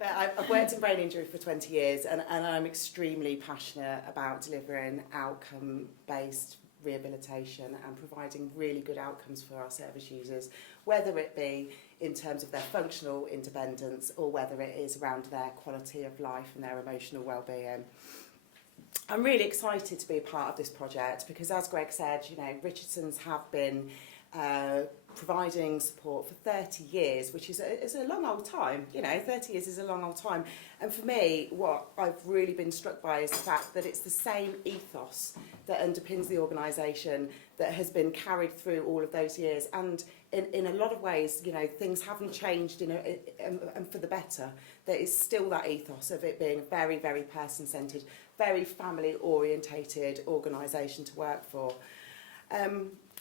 But I've worked in brain injury for 20 years and I'm extremely passionate about delivering outcome-based rehabilitation and providing really good outcomes for our service users, whether it be in terms of their functional independence or whether it is around their quality of life and their emotional well-being. I'm really excited to be a part of this project because, as Greg said, you know, Richardsons have been providing support for 30 years, which is a long old time. You know, 30 years is a long old time. And for me, what I've really been struck by is the fact that it's the same ethos that underpins the organisation that has been carried through all of those years. And in a lot of ways, you know, things haven't changed and for the better. There is still that ethos of it being a very, very person-centred, very family-orientated organisation to work for.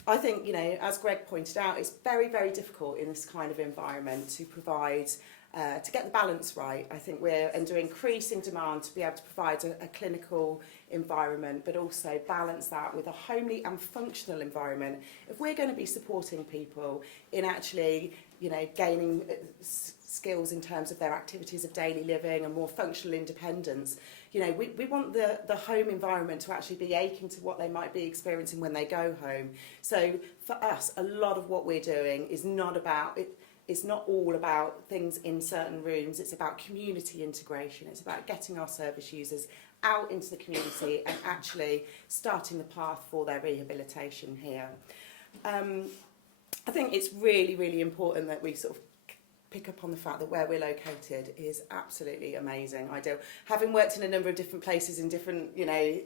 I think, you know, as Greg pointed out, it's very, very difficult in this kind of environment to provide, to get the balance right. I think we're under increasing demand to be able to provide a clinical environment, but also balance that with a homely and functional environment. If we're going to be supporting people in actually, you know, gaining skills in terms of their activities of daily living and more functional independence, you know, we want the home environment to actually be akin to what they might be experiencing when they go home. So for us, a lot of what we're doing is not about it. It's not all about things in certain rooms. It's about community integration. It's about getting our service users out into the community and actually starting the path for their rehabilitation here. I think it's really, really important that we sort of pick up on the fact that where we're located is absolutely amazing. Having worked in a number of different places in different, you know,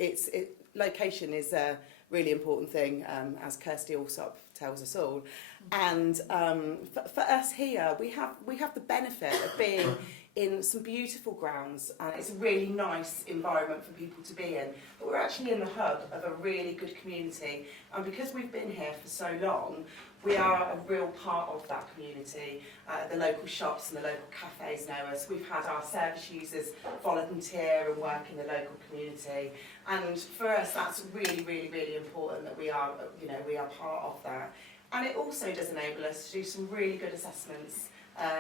location is a really important thing, as Kirsty Alsop tells us all. And for us here, we have the benefit of being in some beautiful grounds, and it's a really nice environment for people to be in. But we're actually in the hub of a really good community, and because we've been here for so long, we are a real part of that community. The local shops and the local cafes know us. We've had our service users volunteer and work in the local community. And for us, that's really, really, really important that we are, you know, we are part of that. And it also does enable us to do some really good assessments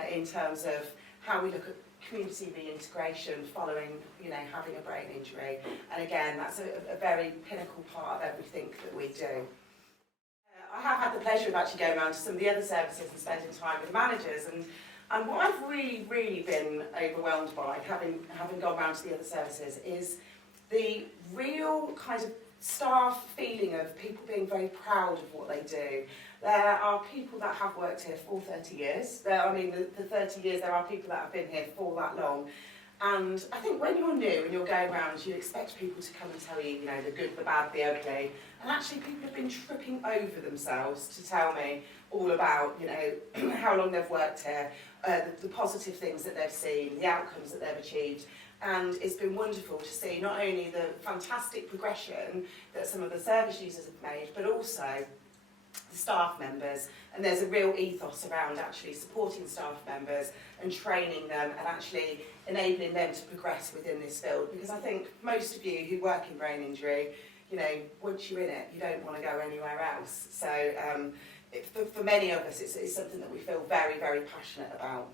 in terms of how we look at community reintegration following, you know, having a brain injury. And again, that's a very pinnacle part of everything that we do. I have had the pleasure of actually going around to some of the other services and spending time with managers, and what I've really, really been overwhelmed by, having gone around to the other services, is the real kind of staff feeling of people being very proud of what they do. There are people that have worked here for 30 years. I mean, the 30 years, there are people that have been here for that long. And I think when you're new and you're going around, you expect people to come and tell you, you know, the good, the bad, the ugly. And actually people have been tripping over themselves to tell me all about, you know, how long they've worked here, the positive things that they've seen, the outcomes that they've achieved. And it's been wonderful to see not only the fantastic progression that some of the service users have made, but also the staff members. And there's a real ethos around actually supporting staff members and training them and actually enabling them to progress within this field. Because I think most of you who work in brain injury, you know, once you're in it, you don't want to go anywhere else. So for many of us, it's something that we feel very, very passionate about.